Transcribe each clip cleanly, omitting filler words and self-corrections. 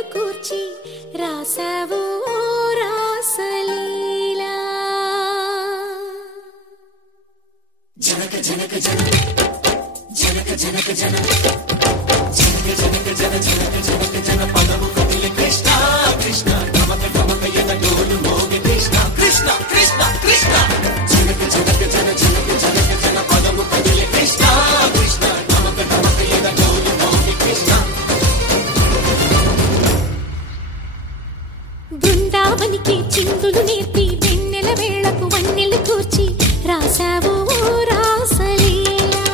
వన్నెలు కూర్చి రాసావు రాసలీలా. జనక జనక జనక జనక జనక జనక జనక జనక జన జనక జనక జన పదము కదిలి కృష్ణ కృష్ణ గమక గమక యన డోలు మోగి కృష్ణ కృష్ణ కృష్ణ కృష్ణ జనక జనక జన జనక జనక జన పదము కదిలి కృష్ణ కృష్ణ గమక గమక యన డోలు మోగి కృష్ణ. బృందావనికి చిందులు నేర్పి వెన్నెల వేళకు వన్నెలు కూర్చి రాసావు రాసలీలా.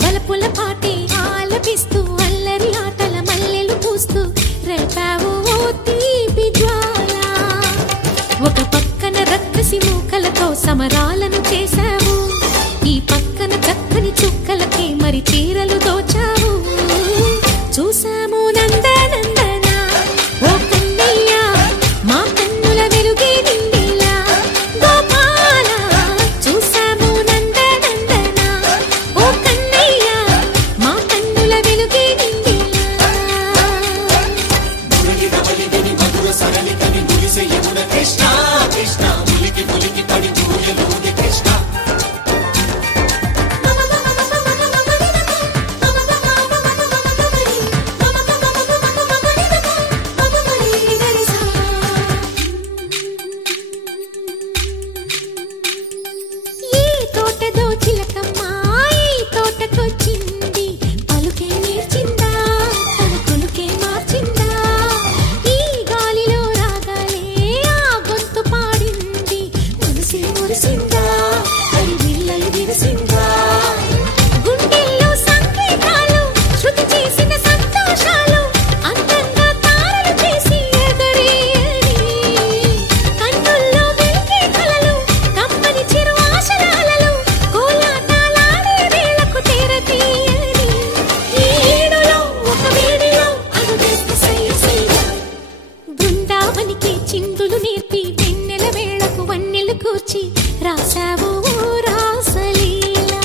బలపుల పాటే ఆలపిస్తూ అల్లరి ఆటల మల్లెలు పూస్తూ రేపావు తీపి జ్వాల. ఒక పక్కన రక్కసి మూకలతో సమరాలను చేశావు, ఈ పక్కన చక్కని చుక్కలకి మరి చీరలు దోచావు. చూసాము నందనందన ఓ కన్నయ్య మా కన్నుల వెలుగే నిండిలా. గోపాల చూసాము నందనందన ఓ కన్నయ్య మా కన్నుల వెలుగే నిండిలా. మధుర సరళి కని మురిసే యమున కృష్ణ కృష్ణ ములికి ములికి పడి జూయలోని కృష్ణ. చిందులు నేర్పి వెన్నెల వేళకు వన్నెలు కూర్చి రాసావు రాసలీలా.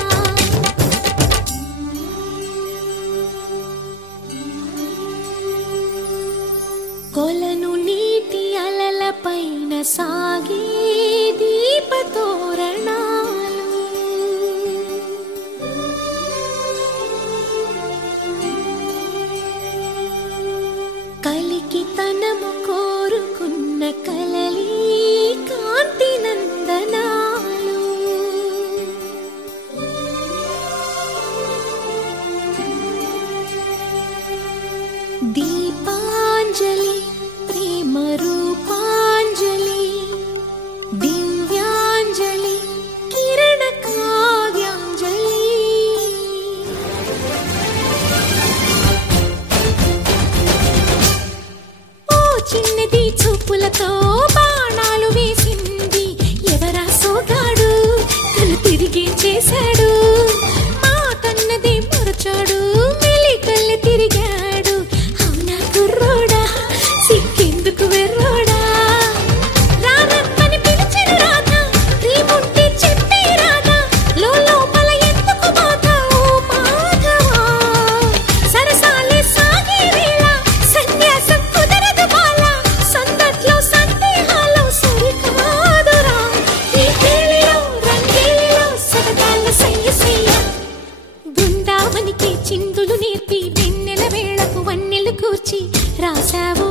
కొలను నీటి అలల పైన సాగే దీపతోరణాలు, కలికి తనము కోరుకున్న కలలి కాంతి నందనాలు. దీపాంజలి ప్రేమ రూపాంజలి దివ్యాంజలి కిరణ కావ్యాంజలి. చిన్నది చూపులతో బాణాలు వేసింది ఎవరా సోగాడు, కలు తిరిగి చేశాడు మాటన్నది మరచాడు మెలికల్లి తిరిగాడు. అవునా కుర్రోడా సిక్కెందుకు వెర్రోడా, రారమ్మని పిలిచిన రాధా రీముంటే చెప్పే రాధా లోపల ఎందుకు బాధ ఓ మాధవా. సరసాలే సాగే వేళ సన్యాసం కుదరదు బాల, సందట్లో సందేహాలు సరికాదురా. ఈ కేళిలో రంగేలిలో సరదాల సయ్య సయ్య. బృందావనికి చిందులు నేర్పి వెన్నెల వేళకు వన్నెలు కూర్చి రాసావు